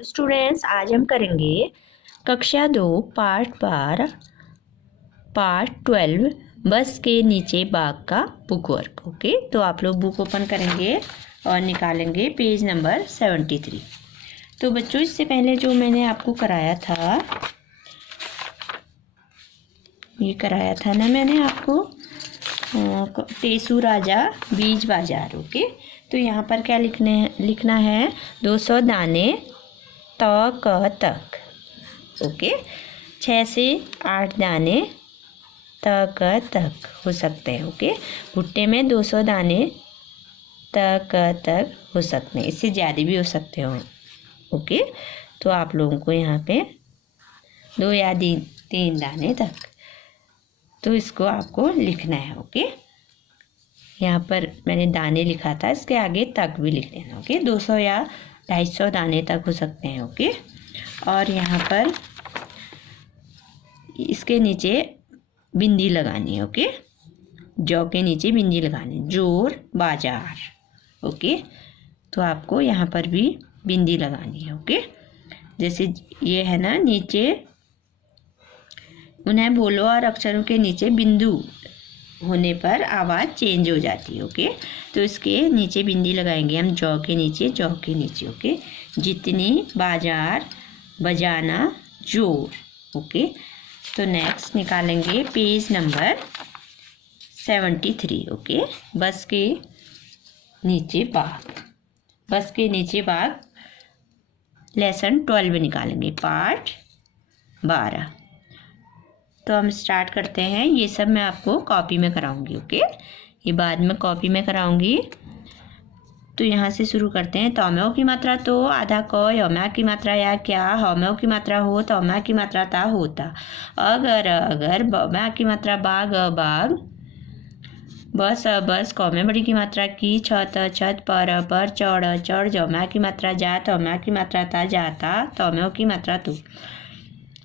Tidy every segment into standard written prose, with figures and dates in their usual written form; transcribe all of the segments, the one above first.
Students, आज हम करेंगे कक्षा 2 पार्ट 12 पार्ट 12 बस के नीचे बाग का बुक वर्क। ओके, तो आप लोग बुक ओपन करेंगे और निकालेंगे पेज नंबर 73। तो बच्चों, इससे पहले जो मैंने आपको कराया था, ये कराया था ना मैंने आपको टेसू राजा बीज बाजार। ओके, तो यहाँ पर क्या लिखना है 200 दाने तक। ओके, 6 से 8 दाने तक हो सकते हैं। ओके, भुट्टे में 200 दाने तक हो सकते हैं, इससे ज़्यादा भी हो सकते हो। ओके, तो आप लोगों को यहाँ पे 2 या 3 दाने तक, तो इसको आपको लिखना है। ओके, यहाँ पर मैंने दाने लिखा था, इसके आगे तक भी लिख देना। ओके, 200 या 250 दाने तक हो सकते हैं। ओके, और यहाँ पर इसके नीचे बिंदी लगानी है। ओके, जौ के नीचे बिंदी लगानी, जोर बाजार। ओके, तो आपको यहाँ पर भी बिंदी लगानी है। ओके, जैसे ये है ना, नीचे उन्हें बोलो और अक्षरों के नीचे बिंदु होने पर आवाज़ चेंज हो जाती है। ओके, तो इसके नीचे बिंदी लगाएंगे हम, जौ के नीचे। ओके, जितनी बाजार बजाना जोर। ओके, तो नेक्स्ट निकालेंगे पेज नंबर 73। ओके, बस के नीचे बाग लेसन 12 निकालेंगे, पार्ट 12। तो हम स्टार्ट करते हैं। ये सब मैं आपको कॉपी में कराऊंगी। ओके, ये बाद में कॉपी में कराऊंगी। तो यहाँ से शुरू करते हैं। तौम्यों की मात्रा तो आधा क, यौम्या की मात्रा या क्या, हौम्यों की मात्रा हो, तौम्या की मात्रा ता होता, अगर बौम्या की मात्रा बाग बस, कौमे बड़ी की मात्रा की, छत पर, चढ़, जौम्या की मात्रा जा, तौम्या की मात्रा ता जाता, तौम्यों की मात्रा तो।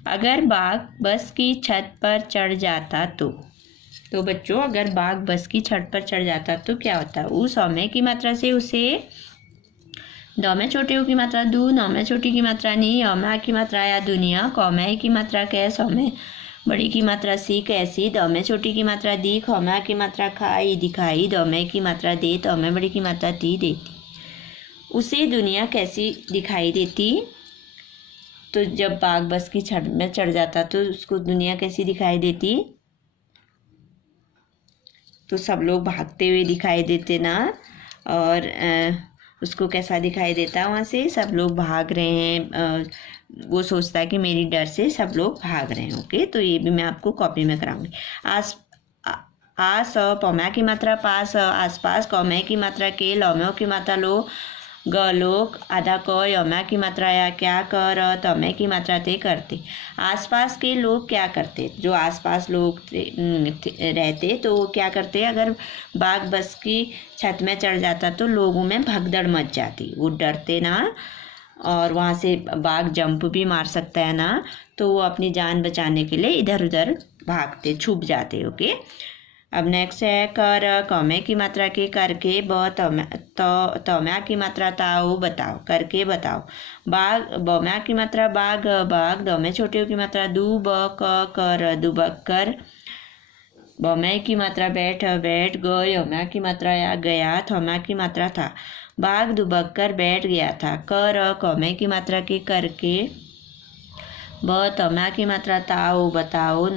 अगर बाघ बस की छत पर चढ़ जाता तो बच्चों, अगर बाघ बस की छत पर चढ़ जाता तो क्या होता? उस औमे की मात्रा से उसे दौ में छोटे की मात्रा दू, नौ में छोटी की मात्रा नी, औमा की मात्रा या दुनिया, कौमे की मात्रा कैस, औमे बड़ी की मात्रा सी कैसी, दौ में छोटी की मात्रा दी, खौमा की मात्रा खाई दिखाई, दौ में की मात्रा दे, तौ में बड़ी की मात्रा ती देती। उसे दुनिया कैसी दिखाई देती? तो जब बाघ बस की छत में चढ़ जाता तो उसको दुनिया कैसी दिखाई देती? तो सब लोग भागते हुए दिखाई देते ना, और उसको कैसा दिखाई देता? वहाँ से सब लोग भाग रहे हैं, वो सोचता है कि मेरी डर से सब लोग भाग रहे हैं। ओके, तो ये भी मैं आपको कॉपी में कराऊंगी। आस पौम्या की मात्रा पास, आसपास, कौमे की मात्रा के, लौम्यों की मात्रा लो, लोक, आधा क, यौम्या की मात्रा या क्या, कर, तौमे की मात्रा ते करते। आसपास के लोग क्या करते? जो आसपास लोग रहते तो वो क्या करते? अगर बाघ बस की छत में चढ़ जाता तो लोगों में भगदड़ मच जाती, वो डरते ना, और वहाँ से बाघ जंप भी मार सकता है ना, तो वो अपनी जान बचाने के लिए इधर उधर भागते, छुप जाते। ओके, अब नेक्स्ट है कर, कौमे की मात्रा के करके, तौम्या की मात्रा ताओ बताओ, करके बताओ। बाघ बौम्या की मात्रा बाघ, दौ में छोटे की मात्रा दू, कर, दुबक्कर, बौम्या की मात्रा बैठ, यौम्या की मात्रा या गया, थौम्या की मात्रा था, बाघ दुबक्कर बैठ गया था। कर, कौमे की मात्रा के करके, तौम्या की मात्रा ताओ बताओ,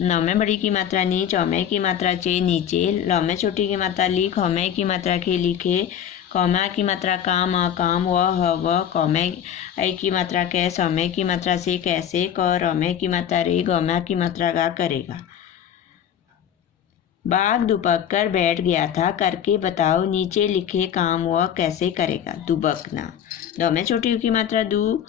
नौ में बड़ी की मात्रा नी, चौमे की मात्रा चे नीचे, लौ में छोटी की मात्रा ली, खौमे की मात्रा के लिखे, कौमा की मात्रा काम व, कौमे की मात्रा कै, सौमे की मात्रा से कैसे, रौमे की मात्रा रे, गौमा की मात्रा गा करेगा। बाघ दुबक बैठ गया था, करके बताओ, नीचे लिखे काम वह कैसे करेगा। दुबकना, दौ में छोटी की मात्रा दू,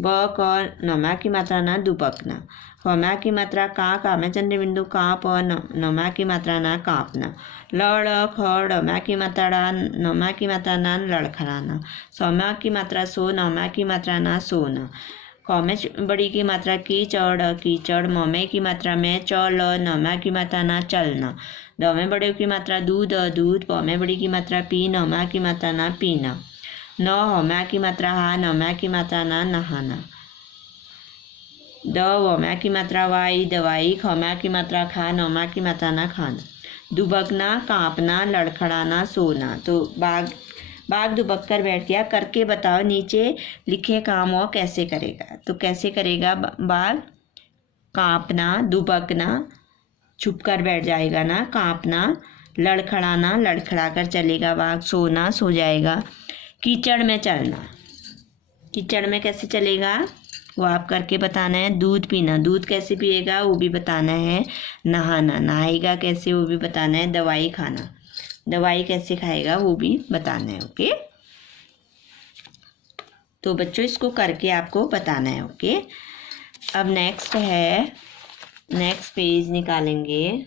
और नौमा की मात्रा ना, दुबकना, खौमा की मात्रा का में चंद्र बिंदु कांप, और नौमा की मात्रा ना, कांपना, लड़ खड़, औमा की मात्रा नौमा की मात्रा ना, लड़खड़ाना, सौमा की मात्रा सो, नौमा की मात्रा ना, सोना, कौमे बड़ी की मात्रा कीचड़, मौमे की मात्रा में चौल, नौमा की मात्रा ना, चलना, दौ में बड़े की मात्रा दूध, पौमे बड़ी की मात्रा पी, नौमा की मात्रा ना, पीना, न हम्या की मात्रा हा, नम्या की मात्रा ना, नहाना। द वम्या की मात्रा वाई, दवाई। खम्या की मात्रा खा, नम्या की मात्रा ना, खाना। दुबकना, कांपना, लड़खड़ाना, सोना। तो बाघ दुबक कर बैठ गया। करके बताओ, नीचे लिखे काम वो कैसे करेगा। तो कैसे करेगा बाघ? कांपना, दुबकना, छुप कर बैठ जाएगा ना, कांपना। लड़खड़ाना, लड़खड़ा कर चलेगा बाघ। सोना, सो जाएगा। कीचड़ में चलना, कीचड़ में कैसे चलेगा वो आप करके बताना है। दूध पीना, दूध कैसे पिएगा वो भी बताना है। नहाना, नहाएगा कैसे वो भी बताना है। दवाई खाना, दवाई कैसे खाएगा वो भी बताना है। ओके, तो बच्चों इसको करके आपको बताना है। ओके, अब नेक्स्ट पेज निकालेंगे।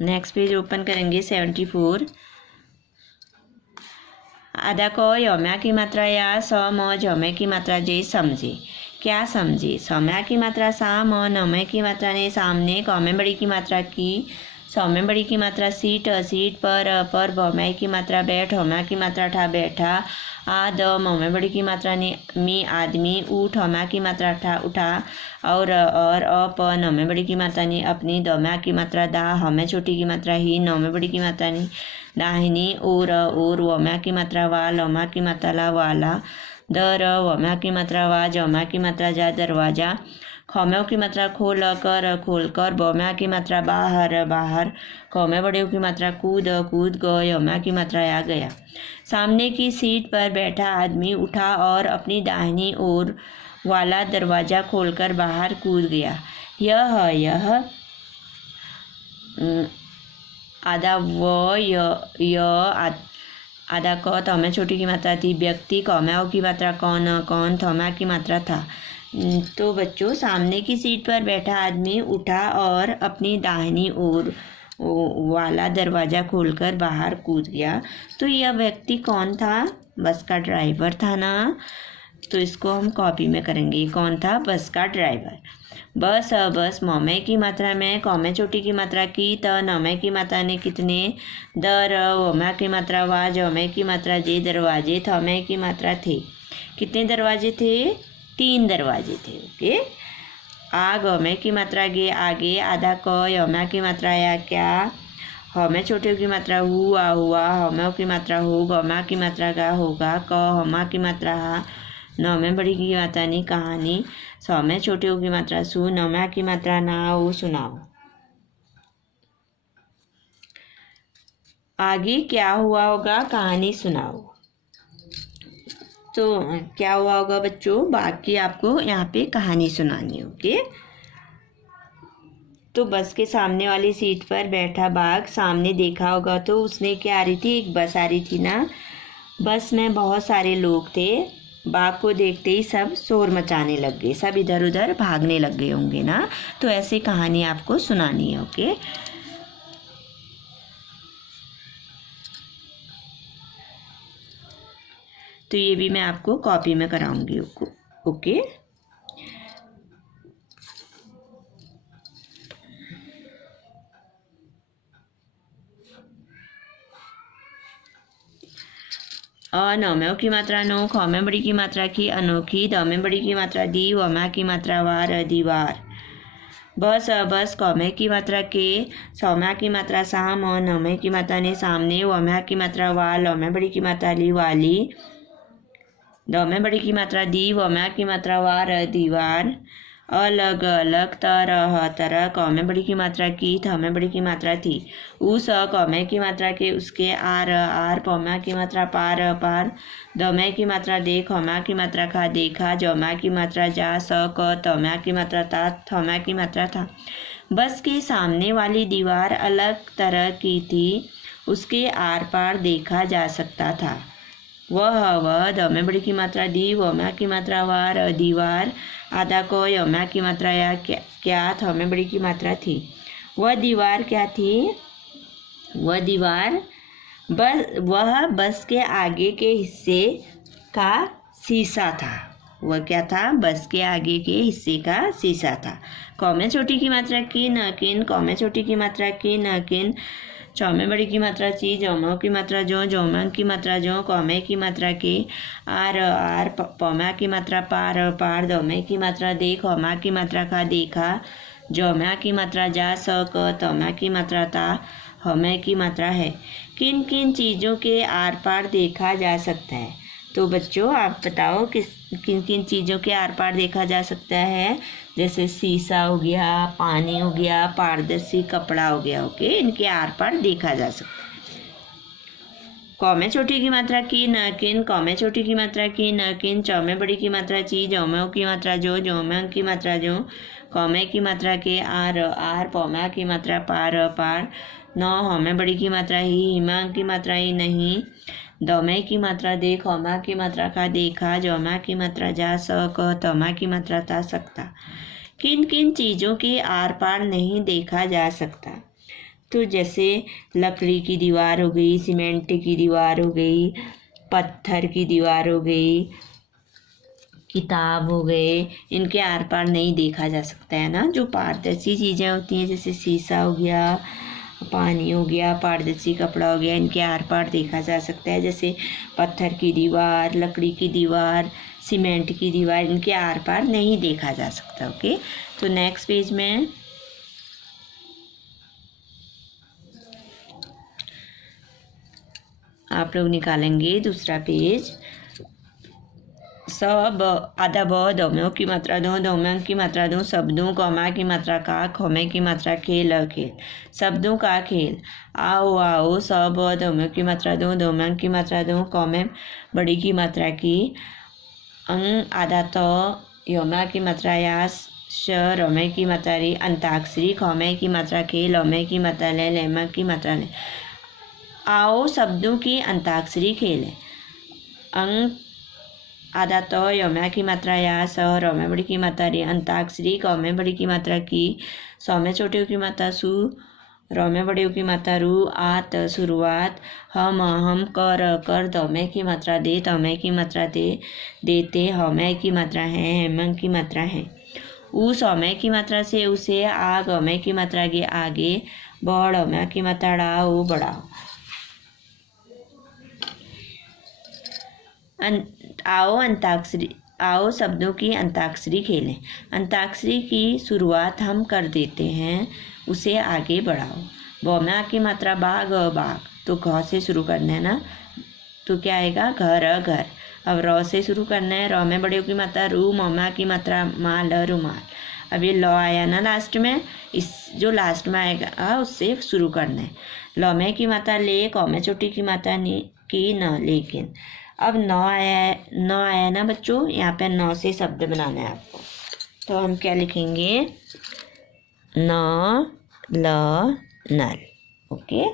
नेक्स्ट पेज ओपन करेंगे। 74। आधा क यम्या की मात्रा या, स म जम्या की मात्रा जे समझे। क्या समझे? सम्या की मात्रा सा, म नम्या की मात्रा ने, सामने। क में बड़ी की मात्रा की, स में बड़ी की मात्रा सीट, सीट पर भम्या की मात्रा बैठ, हम्या की मात्रा ठा, बैठा। आ द म में बड़ी की मात्रा ने, मी आदमी। उठ, हम्या की मात्रा ठा, उठा। और अ प न में बड़ी की मात्रा ने, अपनी। दम्या की मात्रा दा, हमें छोटी की मात्रा ही, न में बड़ी की मात्रा ने, दाहिनी। और वम्या की मात्रा वा, लम्या की मात्रा ला, वाला। दर वम्या की मात्रा वा, जम्या की मात्रा जा, दरवाजा। खम्यों की मात्रा खोल कर, खोल कर। बम्या की मात्रा बाहर, बाहर। खम्या बड़े की मात्रा कूद, कूद। ग यम्या की मात्रा आ, गया। सामने की सीट पर बैठा आदमी उठा और अपनी दाहिनी ओर वाला दरवाजा खोलकर बाहर कूद गया। यह आधा व य आधा क, थम्या छोटी की मात्रा थी। व्यक्ति, कम्याओं की मात्रा कौन, कौन। थम्या की मात्रा था। तो बच्चों, सामने की सीट पर बैठा आदमी उठा और अपनी दाहिनी ओर वाला दरवाज़ा खोलकर बाहर कूद गया। तो यह व्यक्ति कौन था? बस का ड्राइवर था ना। तो इसको हम कॉपी में करेंगे। कौन था? बस का ड्राइवर। बस बस मम्मे की मात्रा में, कौमे छोटी की मात्रा की, त नमे की मात्रा ने, कितने। दर वम्या की मात्रा वा, जमे की मात्रा जे, दरवाजे। थमे की मात्रा थे। कितने दरवाजे थे? 3 दरवाजे थे। ओके, आ गमे की मात्रा गे, आगे। आधा क यम्या की मात्रा या, क्या। हमें छोटे की मात्रा हुआ, हुआ। हमें की मात्रा हो, गमा की मात्रा गा, होगा। क हमा की मात्रा हा, न में बड़ी की मात्रा नहीं, कहानी। सौ में छोटे की मात्रा सु, नम्या की मात्रा ना, हो, सुनाओ। आगे क्या हुआ होगा? कहानी सुनाओ। तो क्या हुआ होगा बच्चों? बाकी आपको यहाँ पे कहानी सुनानी है। ओके, तो बस के सामने वाली सीट पर बैठा बाघ सामने देखा होगा तो उसने क्या आ रही थी? एक बस आ रही थी ना। बस में बहुत सारे लोग थे। बाघ को देखते ही सब शोर मचाने लग गए, सब इधर उधर भागने लग गए होंगे ना। तो ऐसी कहानी आपको सुनानी है। ओके, तो ये भी मैं आपको कॉपी में कराऊंगी। ओके, नौम्यों की मात्रा नो, ख में बड़ी की मात्रा की, अनोखी। द में बड़ी की मात्रा दी, वम्या की मात्रा वार, दीवार। बस बस, कौमे की मात्रा के, सौम्या की मात्रा साम, नौमे की मात्रा ने, सामने। वम्या की मात्रा वा, लौ में बड़ी की मात्रा ली, वाली। द में बड़ी की मात्रा दी, वम्या की मात्रा वार, दीवार। अलग अलग, तरह तरह। क में बड़ी की मात्रा की, थ में बड़ी की मात्रा थी। उस कौमे की मात्रा के, उसके। आर आर, पौम्या की मात्रा पार, पार। दम्या की मात्रा देख, हम्या की मात्रा खा, देखा। जम्या की मात्रा जा, स क। तम्या की मात्रा ता, थम्या की मात्रा था। बस के सामने वाली दीवार अलग तरह की थी, उसके आर पार देखा जा सकता था। वह द में बड़ी की मात्रा दी, वम्या की मात्रा वार, दीवार। आधा को यम्या की मात्रा या, क्या। थ में बड़ी की मात्रा थी। वह दीवार क्या थी? वह दीवार वह बस के आगे के हिस्से का शीशा था। वह क्या था? बस के आगे के हिस्से का शीशा था। क में छोटी की मात्रा की, न किन। क में छोटी की मात्रा की, न किन। च में बड़ी की मात्रा ची, ज में की मात्रा जो, में की मात्रा जो, क में की मात्रा के, आर आर, प में की मात्रा पार पार, द में की मात्रा दे, ख में की मात्रा खा देखा, ज में की मात्रा जा, स क, त में की मात्रा ता, ह में की मात्रा है। किन किन चीज़ों के आर पार देखा जा सकता है? तो बच्चों आप बताओ किन किन चीज़ों के आर पार देखा जा सकता है? जैसे शीशा हो गया, पानी हो गया, पारदर्शी कपड़ा हो गया। ओके, इनके आर पार देखा जा सकता है। क में छोटी की मात्रा की, न किन। क में छोटी की मात्रा की, न किन। च में बड़ी की मात्रा ची, ज में की मात्रा जो, में की मात्रा जो, क में की मात्रा के, आर आर, प में की मात्रा पार पार, न ह में बड़ी की मात्रा ही, में की मात्रा ही नहीं, द में की मात्रा दे, ख में की मात्रा का देखा, ज में की मात्रा जा, स क, त में की मात्रा ता सकता। किन किन चीज़ों के आर पार नहीं देखा जा सकता? तो जैसे लकड़ी की दीवार हो गई, सीमेंट की दीवार हो गई, पत्थर की दीवार हो गई, किताब हो गए, इनके आर पार नहीं देखा जा सकता है ना। जो पारदर्शी चीज़ें होती हैं जैसे शीशा हो गया, पानी हो गया, पारदर्शी कपड़ा हो गया, इनके आर पार देखा जा सकता है। जैसे पत्थर की दीवार, लकड़ी की दीवार, सीमेंट की दीवार, इनके आर पार नहीं देखा जा सकता। ओके, तो नेक्स्ट पेज में आप लोग निकालेंगे दूसरा पेज। स ब आधा ब, द में की मात्रा दो, द में की मात्रा दो, शब्दों, क में की मात्रा का, ख में की मात्रा खेल, खेल, शब्दों का खेल। आओ आओ, स ब, द में की मात्रा दो, द में की मात्रा दो, क में बड़ी की मात्रा की, अंग आधा त, य में की मात्रा या, श र में की मात्रा री, अंताक्षरी, ख में की मात्रा के, ल में की मात्रा ले, ल में की मात्रा ले। आओ शब्दों की अंताक्षरी खेलें। अंग आधा तो, य में की मात्रा या, स र में बड़ी की मात्रा री, अंताक्षरी, क में बड़ी की मात्रा की, स में छोटी की मात्रा सु, र में बड़ी की मात्रा रू, आत शुरुआत, हम कर, द में की मात्रा दे, त में की मात्रा दे, देते, ह में की मात्रा है, हेमंग की मात्रा है। उ स में की मात्रा से उसे, आ ग में की मात्रा के आगे, बड़ में की मात्रा डाओ बढ़ाओ। आओ अंताक्षरी, आओ शब्दों की अंताक्षरी खेलें। अंताक्षरी की शुरुआत हम कर देते हैं, उसे आगे बढ़ाओ। ब में की मात्रा बाघ, बाघ, तो घ से शुरू करना है ना, तो क्या आएगा? घर, घर। अब र से शुरू करना है, र में बड़े की मात्रा रू, म में की मात्रा माल, रुमाल। अब ये ल आया ना लास्ट में, इस जो लास्ट में आएगा उससे शुरू करना है। ल में की मात्रा ले, क में छोटी की मात्रा नी की, न, लेकिन। अब न आया ना बच्चों, यहाँ पे न से शब्द बनाना है आपको। तो हम क्या लिखेंगे? न, ल, नल। ओके,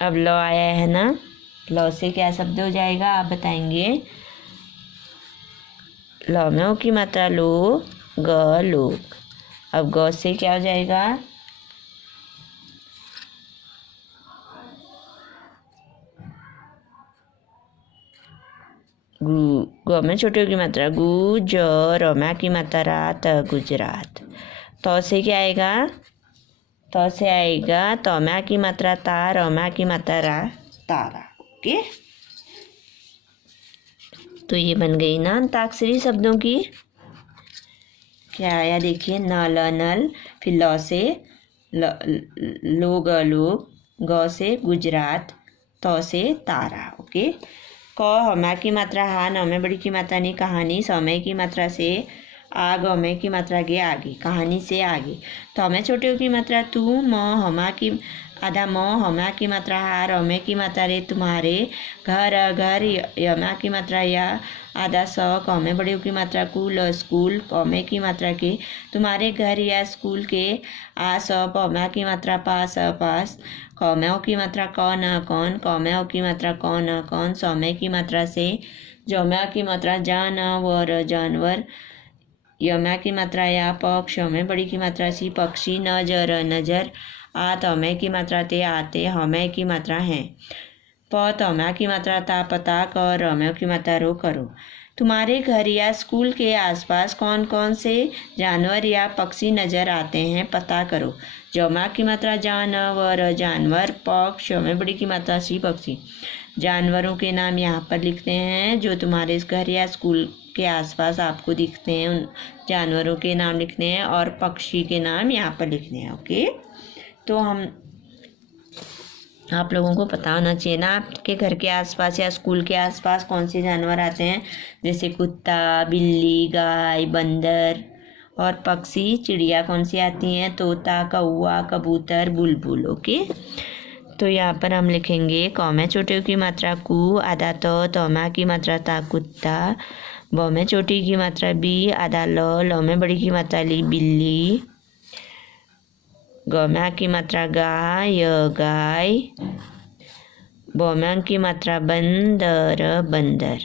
अब ल आया है ना, ल से क्या शब्द हो जाएगा आप बताएंगे? ल में की मात्रा लो, ग, लोग। अब ग से क्या हो जाएगा? गु, ग में छोटी की मात्रा गु, ज, र में की मात्रा रात, गुजरात। तो से क्या आएगा? तो से आएगा तो में की मात्रा ता, र में की मात्रा रा, तारा। ओके, तो ये बन गई ना अंताक्षरी शब्दों की। क्या आया देखिए? न, ल, नल, फिर ल से लोग, लोग, ग से गुजरात, तो से तारा। ओके, क हमा की मात्रा हा, न में बड़ी की मात्रा नहीं, कहानी, स में की मात्रा से, आ ग में की मात्रा गे, आगे, कहानी से आगे। तो में छोटे की मात्रा तू, म हमा की आधा म, हमा की मात्रा हा, र में की मात्रा रे, तुम्हारे, घर, घर, यमा की मात्रा या, आधा स, क में बड़ी की मात्रा कुल, स्कूल, क में की मात्रा के, तुम्हारे घर या स्कूल के, आ स, प में की मात्रा पास, पास, क में की मात्रा कौन, कौन, क में की मात्रा कौन, कौन, स में की मात्रा से, ज में की मात्रा जानवर, जानवर, य में की मात्रा या, पक्ष, में बड़ी की मात्रा सी, पक्षी, नजर, नजर, आ, त में की मात्रा ते, आते, ह में की मात्रा है। प तौम्या की मात्रा ता पता क रम्यों की मात्रा रो करो। तुम्हारे घर या स्कूल के आसपास कौन कौन से जानवर या पक्षी नज़र आते हैं पता करो। जमा की मात्रा जानवर, जानवर, पक्ष, में बड़ी की मात्रा सी, पक्षी। जानवरों के नाम यहाँ पर लिखते हैं जो तुम्हारे घर या स्कूल के आसपास आपको दिखते हैं, उन जानवरों के नाम लिखने हैं और पक्षी के नाम यहाँ पर लिखने हैं। ओके, तो आप लोगों को पता होना चाहिए ना आपके घर के आसपास या स्कूल के आसपास कौन से जानवर आते हैं, जैसे कुत्ता, बिल्ली, गाय, बंदर। और पक्षी, चिड़िया कौन सी आती हैं, तोता, कौवा, कबूतर, बुलबुल। ओके, तो यहाँ पर हम लिखेंगे क में छोटे की मात्रा कु, आधा तो में की मात्रा ता, कुत्ता। ब में छोटी की मात्रा बी, आधा ल में बड़ी की मात्रा ली, बिल्ली। ग में की मात्रा गा, गाय। ब में की मात्रा बंदर, बंदर।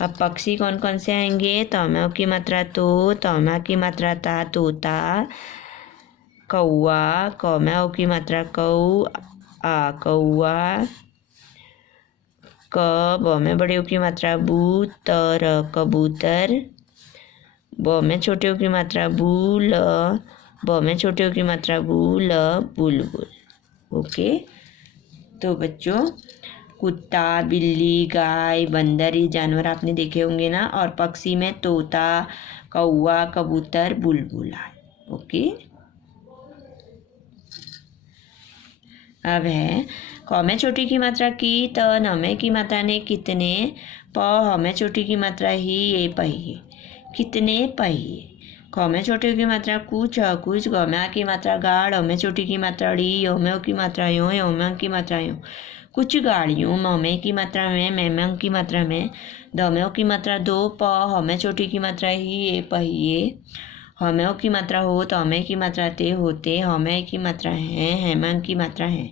अब पक्षी कौन कौन से आएंगे, तौम्यों की मात्रा तो, तौम्या की मात्रा ता, तोता। कौवा, कौम्या की मात्रा कौ, आ, कौवा। क, ब में बड़े की मात्रा बू, तर, कबूतर। ब में छोटे की मात्रा बू, ल। ब में छोटे की मात्रा बू, ल, बुलबुल। ओके, तो बच्चों कुत्ता, बिल्ली, गाय, बंदर ये जानवर आपने देखे होंगे ना, और पक्षी में तोता, कौवा, कबूतर, बुलबुल आए। ओके, अब है क में छोटी की मात्रा की, त न में की मात्रा ने कितने, प ह में छोटी की मात्रा ही, ये पहिए, कितने पहिए। क में छोटी की मात्रा कुछ, कुछ। ग में की मात्रा गाड़, में छोटी की मात्रा ड़ी, यो में की मात्रा यो, यो में की मात्रा यो, कुछ गाड़ियों। म में की मात्रा में की मात्रा में। द में की मात्रा दो, प ह में छोटी की मात्रा ही, ये पहिए। ह में की मात्रा हो, त में की मात्रा ते, होते। ह में की मात्रा है, में की मात्रा है।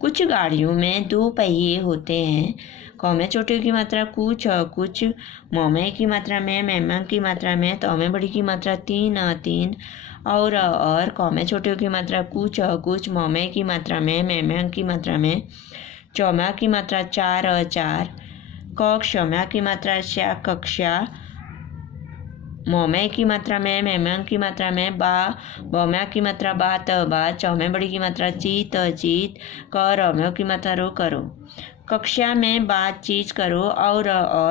कुछ गाड़ियों में दो पहिए होते हैं। क में छोटे की मात्रा कुछ, कुछ। म में की मात्रा में की मात्रा में। त में बड़ी की मात्रा तीन, तीन। और क में छोटे की मात्रा कुछ, कुछ। म में की मात्रा में की मात्रा में। चौम्या की मात्रा चार, चार। क क्षम्या की मात्रा श्या, कक्षा। म में की मात्रा में की मात्रा में। बा, ब में की मात्रा बात, बात। च में बड़ी की मात्रा चीत, चीत। क र में की मात्रा रो, करो। कक्षा में बातचीत करो। और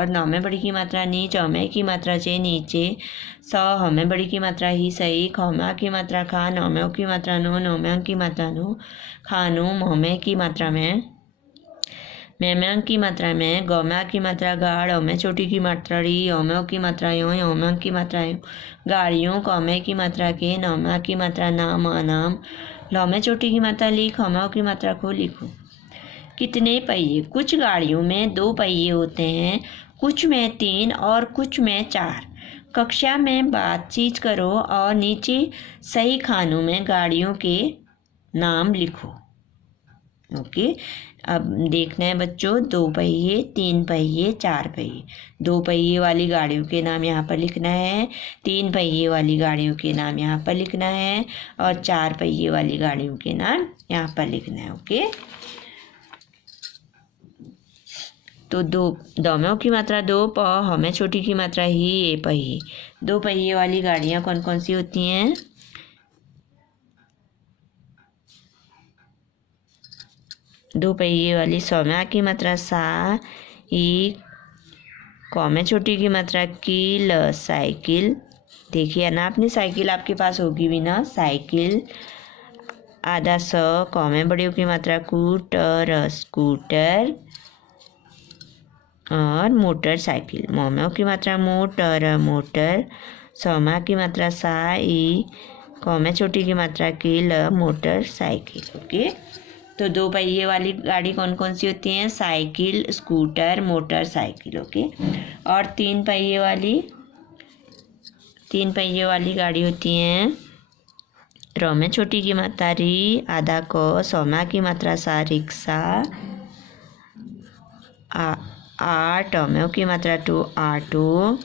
न में बड़ी की मात्रा नी, च में की मात्रा चे, नीचे। स ह में बड़ी की मात्रा ही, सही। ख में की मात्रा खा, न में की मात्रा नो, न में की मात्रा नो, खानो। म में की मात्रा में की मात्रा में। ग में की मात्रा गाड़, में छोटी की मात्रा री, ओ में की मात्रा यो, यो में की मात्रा यो, गाड़ियों। क में की मात्रा के, न में की मात्रा नाम, नाम। ल में छोटी की मात्रा लिख, ह में की मात्रा को लिखो। कितने पहिए, कुछ गाड़ियों में दो पहिए होते हैं, कुछ में तीन और कुछ में चार। कक्षा में बातचीत करो और नीचे सही खानों में गाड़ियों के नाम लिखो। ओके, अब देखना है बच्चों, दो पहिए, तीन पहिए, चार पहिए। दो पहिए वाली गाड़ियों के नाम यहाँ पर लिखना है, तीन पहिए वाली गाड़ियों के नाम यहाँ पर लिखना है, और चार पहिए वाली गाड़ियों के नाम यहाँ पर लिखना है। ओके, तो दो में की मात्रा दो, प ह में छोटी की मात्रा ही, ये पहिए। दो पहिए वाली गाड़ियाँ कौन कौन सी होती हैं, दो पहिए वाली। सौम्या की मात्रा सा, ई। क में छोटी की मात्रा की, ल, साइकिल। देखिए ना, आपने साइकिल आपके पास होगी भी ना, साइकिल। आधा स, क में बड़ी की मात्रा कूटर, स्कूटर। और मोटरसाइकिल। म में की मात्रा मोटर, मोटर। सौम्या की मात्रा सा, ई। क में छोटी की मात्रा की, ल, मोटरसाइकिल। ओके, तो दो पहिए वाली गाड़ी कौन कौन सी होती हैं, साइकिल, स्कूटर, मोटरसाइकिल। ओके, और तीन पहिए वाली गाड़ी होती हैं, र में छोटी की मात्रा री, आधा क। सौम्या की मात्रा सा, रिक्शा। ट में की मात्रा टू, ऑटो।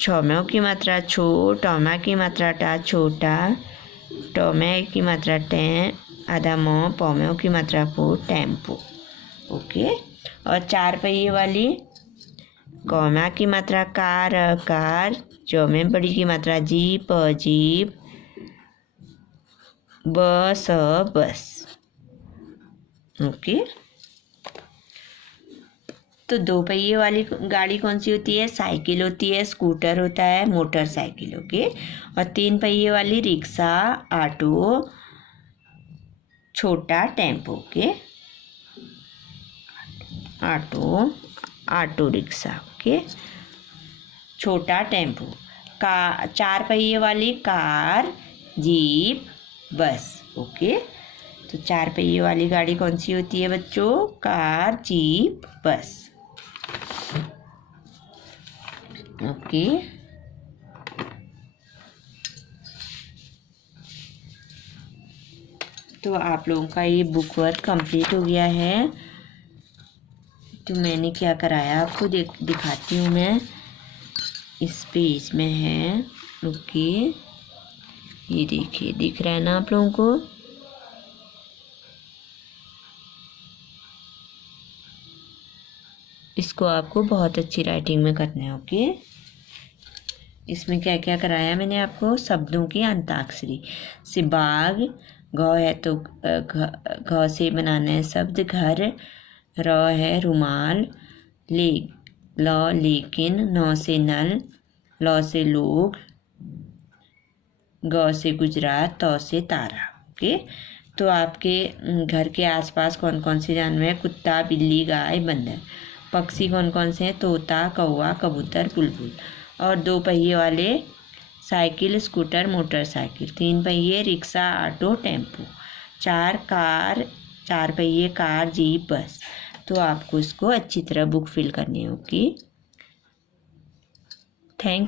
छ में की मात्रा छो, ट में की मात्रा टा, छोटा। ट में की मात्रा टे, आधा म, प में की मात्रा पो, टेम्पो। ओके। और 4 पहिए वाली क में की मात्रा कार, कार। ज में बड़ी की मात्रा जीप, जीप। बस, बस। ओके। तो 2 पहिए वाली गाड़ी कौन सी होती है? साइकिल होती है, स्कूटर होता है, मोटरसाइकिल। ओके। और 3 पहिए वाली रिक्शा, ऑटो, छोटा tempo. Okay. Auto, auto rickshaw. Okay. छोटा टेम्पो। 4 पहिए वाली कार, जीप, बस। ओके। तो 4 पहिए वाली गाड़ी कौन सी होती है बच्चों? कार, जीप, बस। ओके। तो आप लोगों का ये बुक वर्क कंप्लीट हो गया है। तो मैंने क्या कराया आपको दिखाती हूँ मैं। इस पेज में है। ओके। ये देखिए, दिख रहा है ना आप लोगों को? इसको आपको बहुत अच्छी राइटिंग में करना है। ओके। इसमें क्या क्या कराया मैंने आपको? शब्दों की अंताक्षरी से बाग, घ है तो घ से बनाना है शब्द घर, र है रुमाल, ले ल लेकिन, न से नल, ल से लोग, ग से गुजरात, त से तारा। ओके। तो आपके घर के आसपास कौन कौन से जानवर हैं? कुत्ता, बिल्ली, गाय, बंदर। पक्षी कौन कौन से हैं? तोता, कौवा, कबूतर, बुलबुल। और 2 पहिए वाले साइकिल, स्कूटर, मोटरसाइकिल। 3 पहिए रिक्शा, ऑटो, टेम्पो। 4 पहिए कार, जीप, बस। तो आपको इसको अच्छी तरह बुक फिल करनी होगी। थैंक